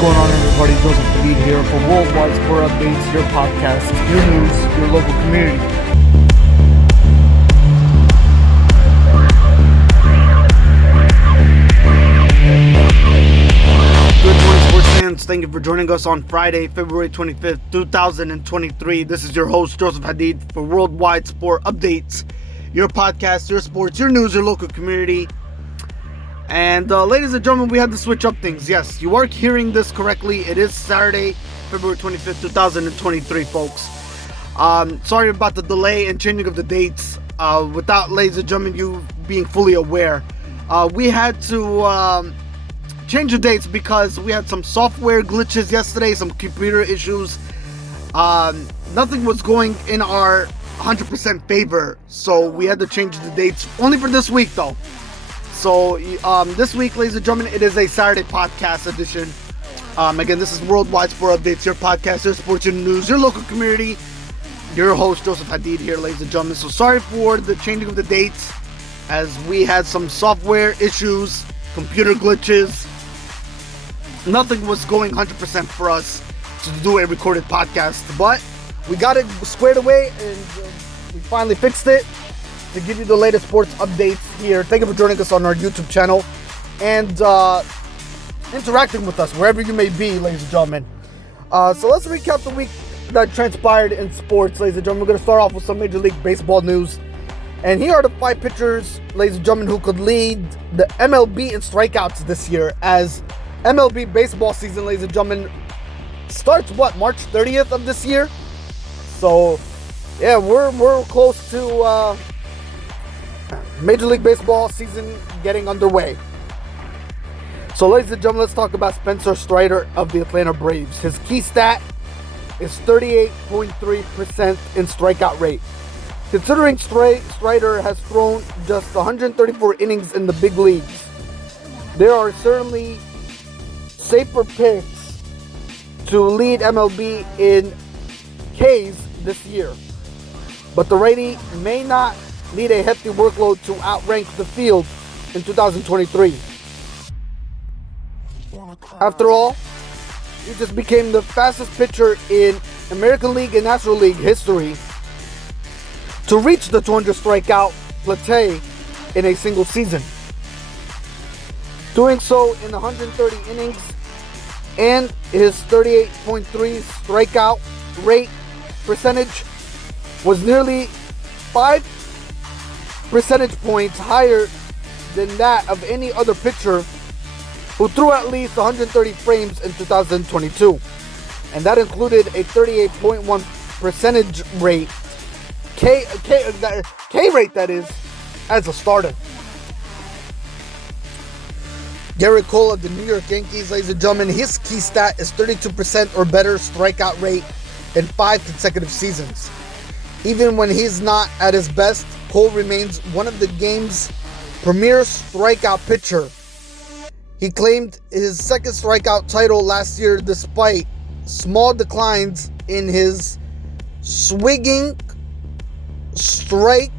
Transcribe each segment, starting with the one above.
going on, everybody? Joseph Hadid here for Worldwide Sport Updates, your podcast, your news, your local community. Good morning, sports fans. Thank you for joining us on Friday, February 25th, 2023. This is your host, Joseph Hadid, for Worldwide Sport Updates, your podcast, your sports, your news, your local community. And ladies and gentlemen, we had to switch up things. Yes, you are hearing this correctly. It is Saturday, February 25th, 2023, folks. Sorry about the delay and changing of the dates. Without, ladies and gentlemen, you being fully aware. We had to change the dates because we had some software glitches yesterday, some computer issues. Nothing was going in our 100% favor, so we had to change the dates only for this week, though. So this week, ladies and gentlemen, it is a Saturday podcast edition. Again, this is Worldwide Sport Updates, your podcast, your sports, your news, your local community. Your host, Joseph Hadid here, ladies and gentlemen. So sorry for the changing of the dates, as we had some software issues, computer glitches. Nothing was going 100% for us to do a recorded podcast, but we got it squared away, and we finally fixed it to give you the latest sports updates here. Thank you for joining us on our YouTube channel and interacting with us wherever you may be, ladies and gentlemen. So let's recap the week that transpired in sports, ladies and gentlemen. We're going to start off with some Major League Baseball news. And here are the 5 pitchers, ladies and gentlemen, who could lead the MLB in strikeouts this year, as MLB baseball season, ladies and gentlemen, starts, March 30th of this year? So, yeah, we're close to Major League Baseball season getting underway. So, ladies and gentlemen, let's talk about Spencer Strider of the Atlanta Braves. His key stat is 38.3% in strikeout rate. Considering Strider has thrown just 134 innings in the big leagues, there are certainly safer picks to lead MLB in Ks this year. But the righty may not need a hefty workload to outrank the field in 2023. After all, he just became the fastest pitcher in American League and National League history to reach the 200 strikeout plateau in a single season. Doing so in 130 innings, and his 38.3 strikeout rate percentage was nearly 5 percentage points higher than that of any other pitcher who threw at least 130 frames in 2022. And that included a 38.1 percentage rate, K rate that is, as a starter. Garrett Cole of the New York Yankees, ladies and gentlemen, his key stat is 32% or better strikeout rate in 5 consecutive seasons. Even when he's not at his best, Cole remains one of the game's premier strikeout pitcher. He claimed his second strikeout title last year despite small declines in his swinging, strike,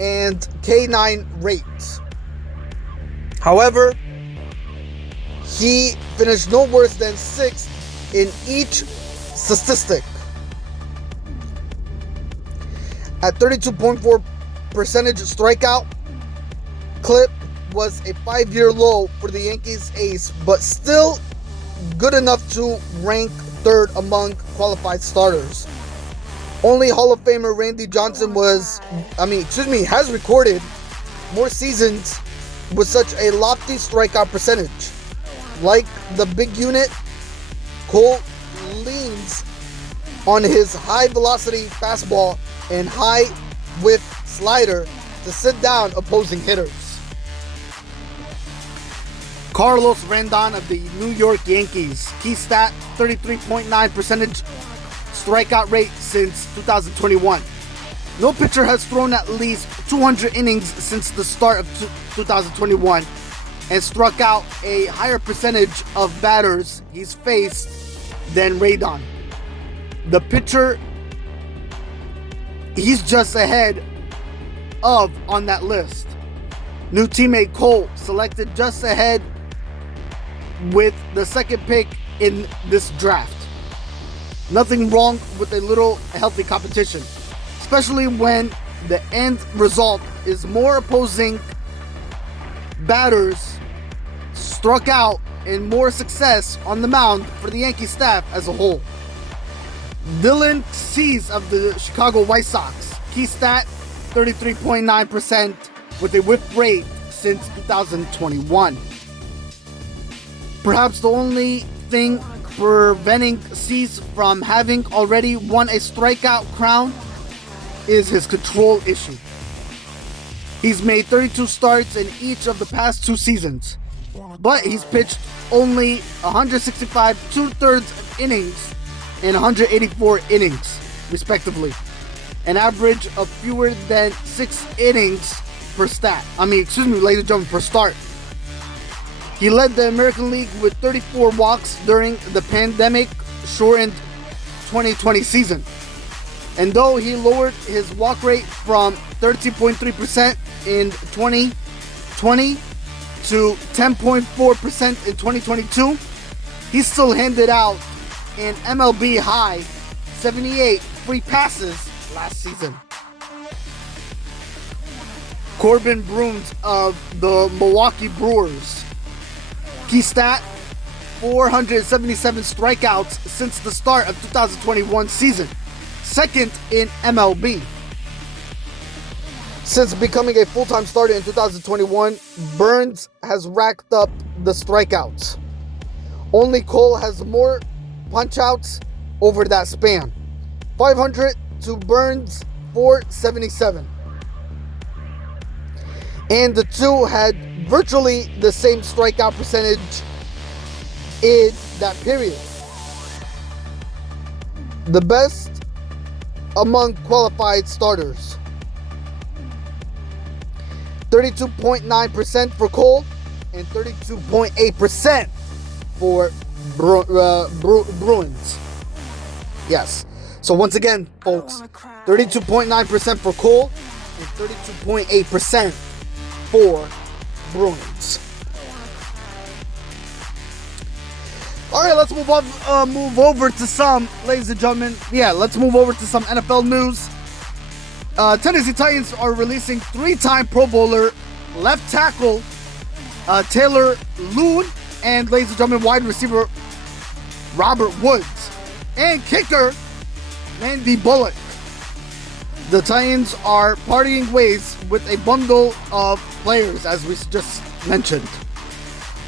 and K9 rates. However, he finished no worse than 6th in each statistic. At 32.4 percentage strikeout clip was a 5-year low for the Yankees ace, but still good enough to rank 3rd among qualified starters. Only Hall of Famer Randy Johnson has recorded more seasons with such a lofty strikeout percentage. Like the big unit, Cole leans on his high velocity fastball and high whip slider to sit down opposing hitters. Carlos Rendon of the New York Yankees, key stat 33.9 percentage strikeout rate since 2021. No pitcher has thrown at least 200 innings since the start of 2021 and struck out a higher percentage of batters he's faced than Rendon. The pitcher he's just ahead of on that list. New teammate Cole selected just ahead with the second pick in this draft. Nothing wrong with a little healthy competition, especially when the end result is more opposing batters struck out and more success on the mound for the Yankee staff as a whole. Dylan Cease of the Chicago White Sox, key stat 33.9% with a whiff rate since 2021. Perhaps the only thing preventing Cease from having already won a strikeout crown is his control issue. He's made 32 starts in each of the past 2 seasons, but he's pitched only 165 2/3 innings and 184 innings, respectively, an average of fewer than 6 innings per ladies and gentlemen, per start. He led the American League with 34 walks during the pandemic-shortened 2020 season. And though he lowered his walk rate from 13.3% in 2020 to 10.4% in 2022, he still handed out an MLB high 78 free passes last season. Corbin Bruins of the Milwaukee Brewers, key stat 477 strikeouts since the start of 2021 season, second in MLB. Since becoming a full-time starter in 2021, Burns has racked up the strikeouts. Only Cole has more punch-outs over that span. 500 to Burns 477. And the two had virtually the same strikeout percentage in that period. The best among qualified starters. 32.9% for Cole and 32.8% for Bruins. Yes. So once again, folks, 32.9% for Cole and 32.8% for Bruins. All right, let's move over to some, ladies and gentlemen. Let's move over to some NFL news. Tennessee Titans are releasing 3-time Pro Bowler left tackle Taylor Lewan and, ladies and gentlemen, wide receiver Robert Woods and kicker Randy Bullock. The Titans are parting ways with a bundle of players, as we just mentioned.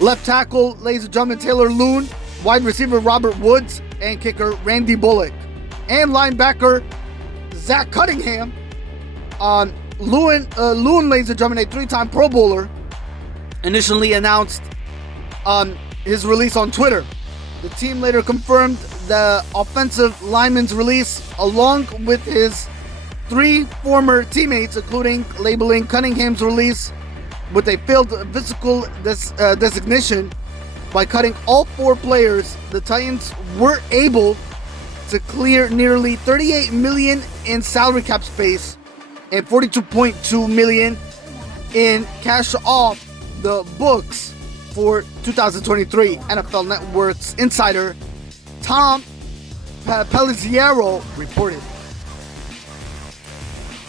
Left tackle, ladies and gentlemen, Taylor Lewan, wide receiver Robert Woods, and kicker Randy Bullock, and linebacker Zach Cunningham. Lewan, ladies and gentlemen, a 3-time Pro Bowler, initially announced his release on Twitter. The team later confirmed the offensive lineman's release, along with his 3 former teammates, including labeling Cunningham's release with a failed physical designation. By cutting all 4 players, the Titans were able to clear nearly $38 million in salary cap space and $42.2 million in cash off the books for 2023. NFL Network's insider Tom Pellissiero reported.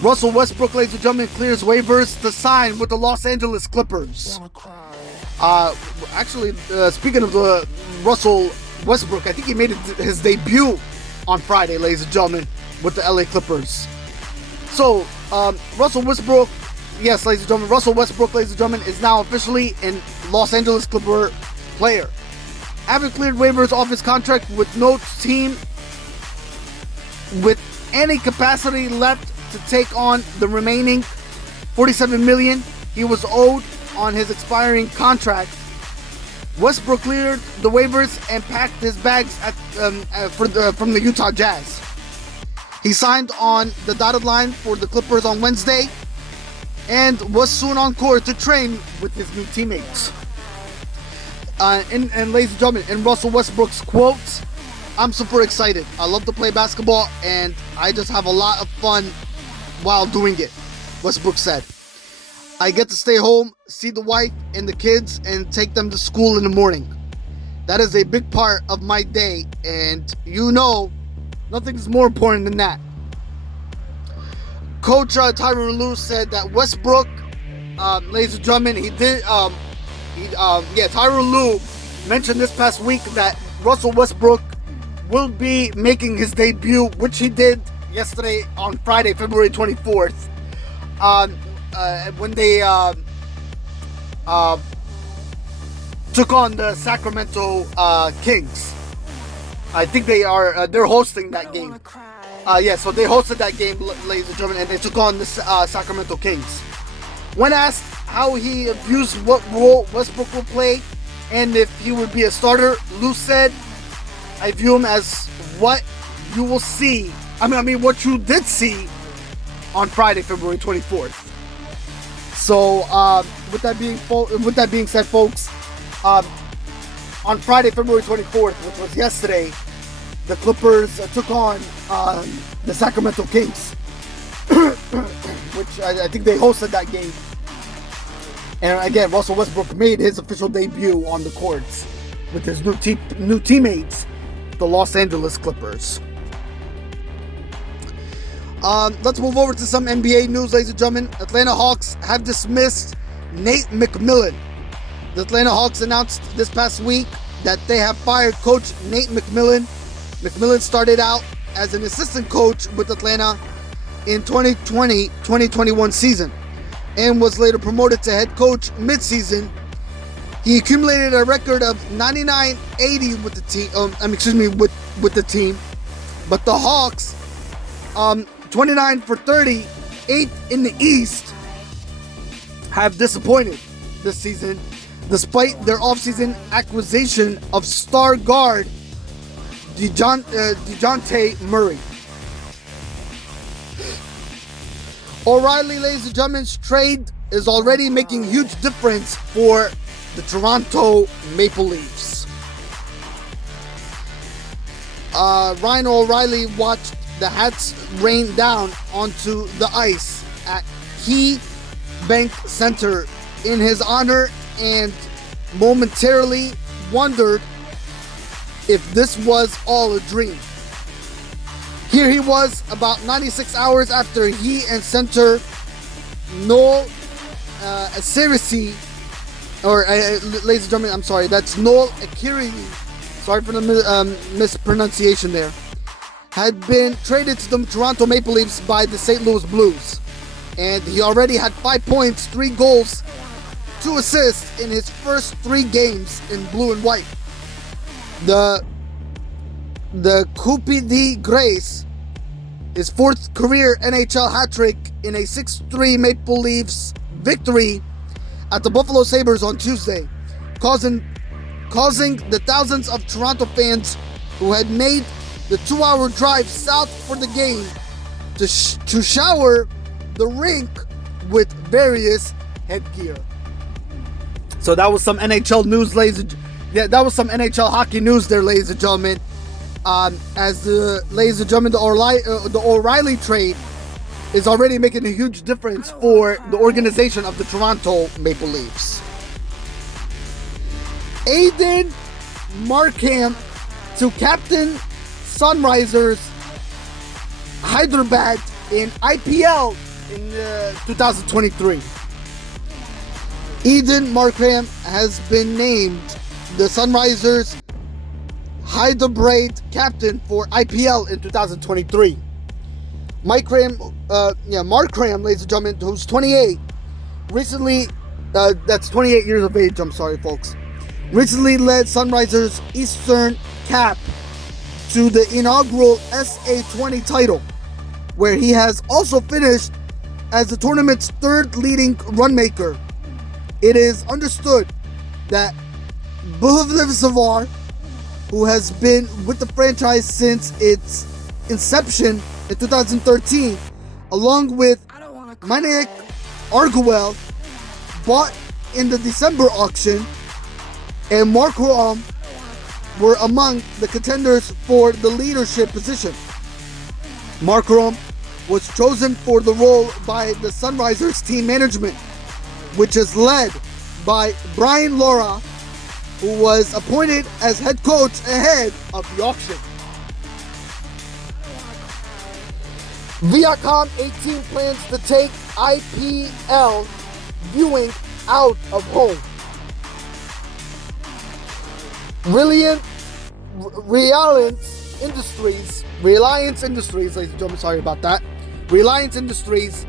Russell Westbrook, ladies and gentlemen, clears waivers to sign with the Los Angeles Clippers. Speaking of the Russell Westbrook, I think he made his debut on Friday, ladies and gentlemen, with the LA Clippers. So, Russell Westbrook, yes, ladies and gentlemen, Russell Westbrook, ladies and gentlemen, is now officially a Los Angeles Clipper player. Having cleared waivers off his contract with no team with any capacity left to take on the remaining $47 million he was owed on his expiring contract, Westbrook cleared the waivers and packed his bags from the Utah Jazz. He signed on the dotted line for the Clippers on Wednesday and was soon on court to train with his new teammates. And ladies and gentlemen, in Russell Westbrook's quotes, "I'm super excited. I love to play basketball and I just have a lot of fun while doing it," Westbrook said. "I get to stay home, see the wife and the kids, and take them to school in the morning. That is a big part of my day, and nothing's more important than that. Coach Tyronn Lue said that Westbrook, ladies and gentlemen, Tyronn Lue mentioned this past week that Russell Westbrook will be making his debut, which he did yesterday on Friday, February 24th, when they took on the Sacramento Kings. I think they're hosting that game. So they hosted that game, ladies and gentlemen, and they took on the Sacramento Kings. When asked how he views what role Westbrook will play and if he would be a starter, Lue said, "I view him as what you will see. What you did see on Friday, February 24th." So, with that being said, folks, on Friday, February 24th, which was yesterday, the Clippers took on the Sacramento Kings, which I think they hosted that game. And again, Russell Westbrook made his official debut on the courts with his new teammates, the Los Angeles Clippers. Let's move over to some NBA news, ladies and gentlemen. Atlanta Hawks have dismissed Nate McMillan. The Atlanta Hawks announced this past week that they have fired coach Nate McMillan. McMillan started out as an assistant coach with Atlanta in 2020-2021 season and was later promoted to head coach mid-season. He accumulated a record of 99-80 with the team. With the team, but the Hawks, 29 for 30, 8th in the East, have disappointed this season, despite their offseason acquisition of star guard DeJounte Murray. O'Reilly, ladies and gentlemen, trade is already making a huge difference for the Toronto Maple Leafs. Ryan O'Reilly watched the Hats rain down onto the ice at Key Bank Center in his honor and momentarily wondered if this was all a dream. Here he was about 96 hours after he and center Noel Akiri, ladies and gentlemen, I'm sorry, that's Noel Akiri, sorry for the mispronunciation there, had been traded to the Toronto Maple Leafs by the St. Louis Blues. And he already had 5 points, 3 goals, 2 assists in his first 3 games in blue and white. The Coupe de Grace, his 4th career NHL hat-trick in a 6-3 Maple Leafs victory at the Buffalo Sabres on Tuesday, causing the thousands of Toronto fans who had made the 2-hour drive south for the game to shower the rink with various headgear. So that was some NHL news, that was some NHL hockey news there, ladies and gentlemen. Ladies and gentlemen, the O'Reilly trade is already making a huge difference for the organization of the Toronto Maple Leafs. Aiden Markram to captain Sunrisers Hyderabad in IPL in 2023. Aiden Markram has been named the Sunrisers Hyderabad captain for IPL in 2023. Markram, ladies and gentlemen, who's 28, recently, that's 28 years of age, I'm sorry, folks, recently led Sunrisers Eastern Cap to the inaugural SA20 title, where he has also finished as the tournament's 3rd leading run maker. It is understood that Bullock, who has been with the franchise since its inception in 2013, along with Maniac Arguel, bought in the December auction, and Markram were among the contenders for the leadership position. Markram was chosen for the role by the Sunrisers team management, which is led by Brian Lara, who was appointed as head coach ahead of the auction. Viacom 18 plans to take IPL viewing out of home. Reliance Industries, ladies and gentlemen, sorry about that. Reliance Industries,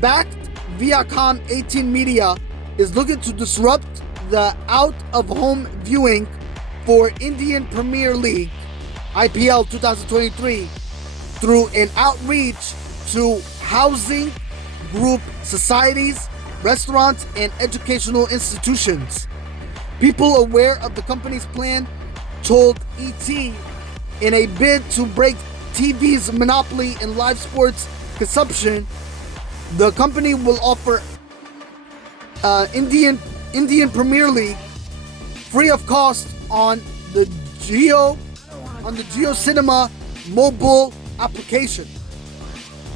backed Viacom 18 Media, is looking to disrupt the out-of-home viewing for Indian Premier League, IPL 2023, through an outreach to housing group societies, restaurants, and educational institutions. People aware of the company's plan told ET, in a bid to break TV's monopoly in live sports consumption, the company will offer Indian Premier League free of cost on the Geo Cinema mobile application.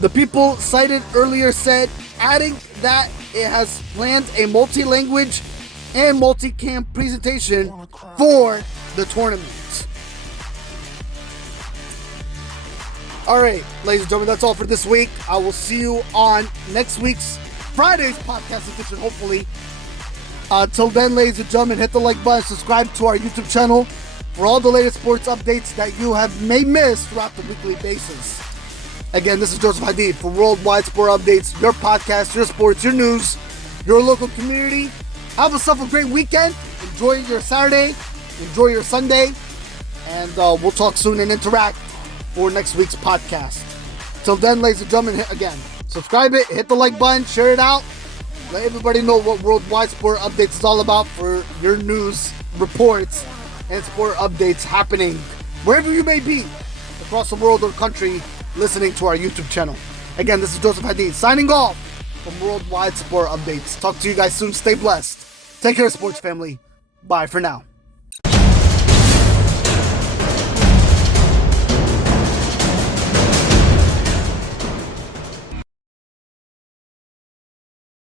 The people cited earlier said, adding that it has planned a multi-language and multi-cam presentation for the tournament. Alright, ladies and gentlemen, that's all for this week. I will see you on next week's Friday's podcast edition, hopefully. Till then, ladies and gentlemen, hit the like button, subscribe to our YouTube channel for all the latest sports updates that you may miss throughout the weekly basis. Again, this is Joseph Hadid for Worldwide Sport Updates, your podcast, your sports, your news, your local community. Have yourself a great weekend. Enjoy your Saturday. Enjoy your Sunday. And we'll talk soon and interact for next week's podcast. Till then, ladies and gentlemen, again, subscribe it, hit the like button, share it out. Let everybody know what Worldwide Sport Updates is all about for your news, reports, and sport updates happening wherever you may be across the world or country listening to our YouTube channel. Again, this is Joseph Hadid signing off from Worldwide Sport Updates. Talk to you guys soon. Stay blessed. Take care, sports family. Bye for now.